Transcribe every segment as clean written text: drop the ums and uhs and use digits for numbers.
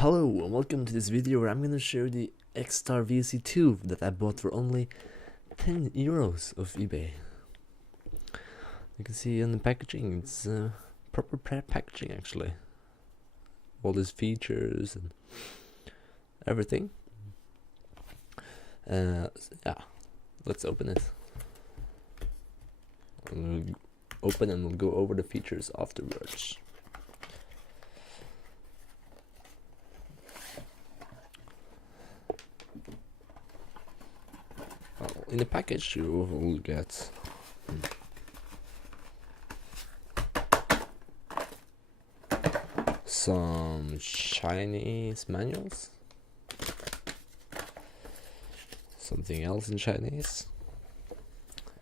Hello and welcome to this video where I'm going to show the XTAR VC2 that I bought for only 10 euros off eBay. You can see on the packaging, it's proper packaging actually. All these features and everything. Yeah, let's open it. We'll open and we'll go over the features afterwards. In the package you will get some Chinese manuals, something else in Chinese,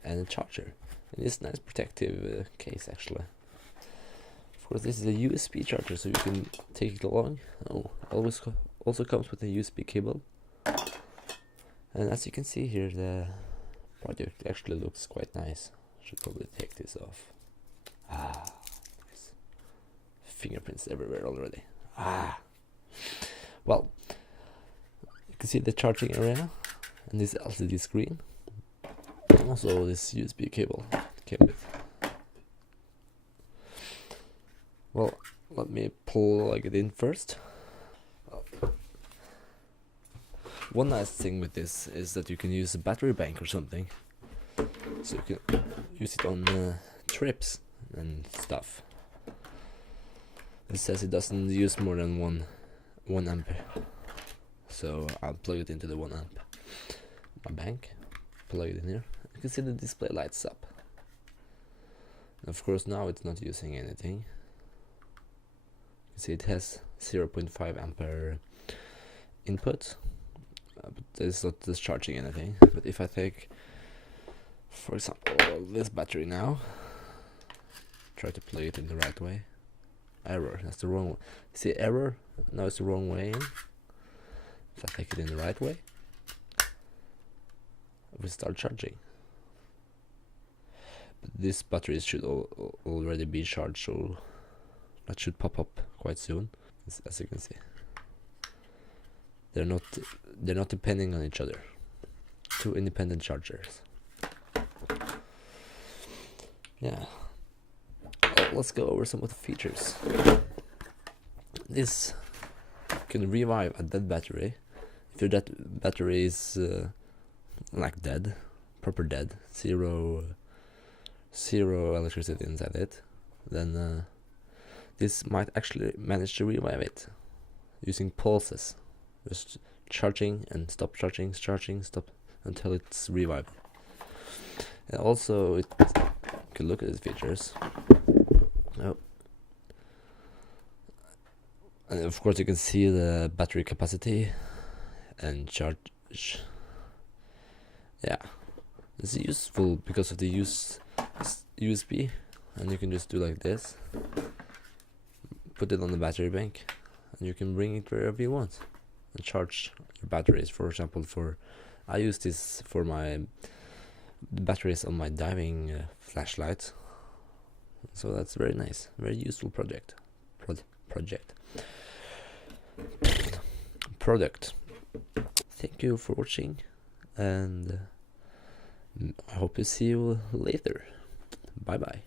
and a charger. And this nice protective case actually. Of course, this is a USB charger, so you can take it along. Oh, also comes with a USB cable. And as you can see here, the project actually looks quite nice. Should probably take this off. Nice. Fingerprints everywhere already. Well, you can see the charging area and this LCD screen. And also this USB cable came with. Well, let me plug it in first. One nice thing with this is that you can use a battery bank or something, so you can use it on trips and stuff. It says it doesn't use more than 1 ampere, so I'll plug it into the 1 amp. My bank, plug it in here. You can see the display lights up. And of course now it's not using anything. You can see it has 0.5 ampere input. But it's not discharging anything. But if I take, for example, this battery now, try to plug it in the right way. Error, that's the wrong way. See, error, now it's the wrong way in. If I take it in the right way, we start charging. But this battery should already be charged, so that should pop up quite soon, as you can see. They're not depending on each other. Two independent chargers. Yeah. Well, let's go over some of the features. This can revive a dead battery. If your dead battery is like dead, proper dead, zero electricity inside it, then this might actually manage to revive it using pulses. Just charging and stop charging, stop until it's revived. And also, you can look at its features. Oh. And of course, you can see the battery capacity and charge. Yeah, it's useful because of the USB, and you can just do like this. Put it on the battery bank, and you can bring it wherever you want. And charge your batteries. For example, I use this for the batteries on my diving flashlight, so that's very nice, very useful product. Thank you for watching, and I hope to see you later. Bye bye.